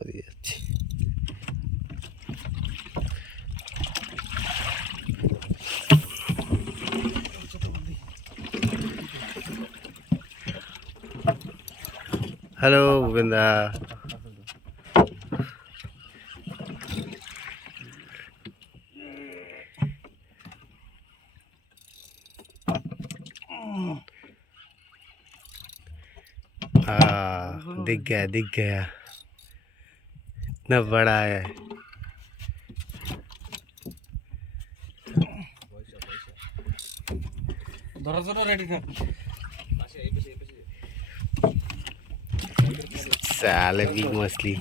ওদিকে যাচ্ছি। হ্যালো ভূপেন্দা। दिख गया इतना बड़ा है। साले बिग मछली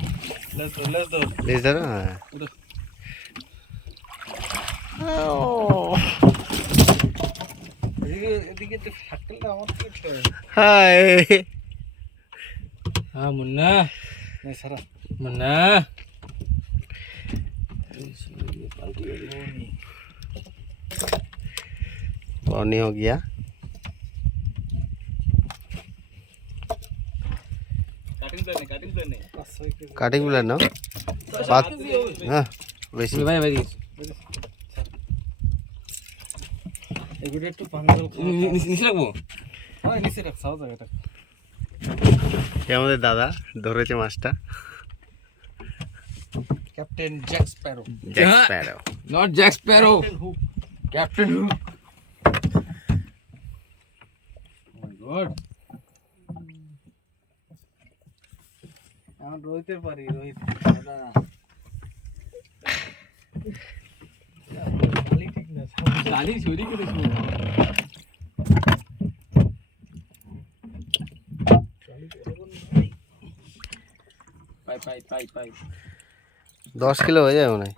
ले जरा। हाय हाँ मुन्ना सारा मुन्ना पानी हो गया। काटिंग प्लान ना बात हाँ वैसे भाई भाई এগুলো একটু পাঙ্গাল নিচে রাখবো। হয় নিচে রাখ সাও জায়গাটা আমাদের দাদা ধরেছে মাছটা। Captain Jack Sparrow Jack Sparrow. Not Jack Sparrow, hook captain hook. My god, আমার রোহিতের পারি রোহিত দাদা খালি ঠিক না গালি চুরি করেছো। পাই পাই পাই পাই 10 কিলো হয়ে যায় মনে হয়।